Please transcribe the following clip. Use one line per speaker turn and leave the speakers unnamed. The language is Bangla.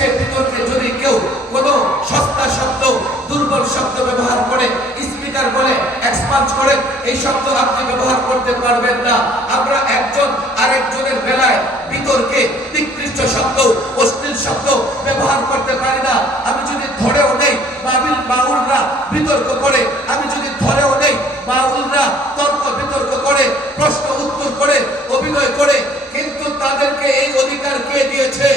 সে বিতর্কে যদি কেউ কোনো সস্তা শব্দ, দুর্বল শব্দ ব্যবহার করে, স্পিকার বলে এক্সপাঞ্চ করে, এই শব্দ আপনি ব্যবহার করতে পারবেন না। আমরা একজন আরেকজনের বেলায় বিতর্কে নিকৃষ্ট শব্দ, অশ্লীল শব্দ ব্যবহার করতে পারি না। আমি যদি ধরেও নেই, বাবিল, বাউলরা বিতর্ক করে, আমি যদি ধরেও নেই, বাউলরা তর্ক বিতর্ক করে, প্রশ্ন উত্তর করে, অভিনয় করে, কিন্তু তাদেরকে এই অধিকার কে দিয়েছে?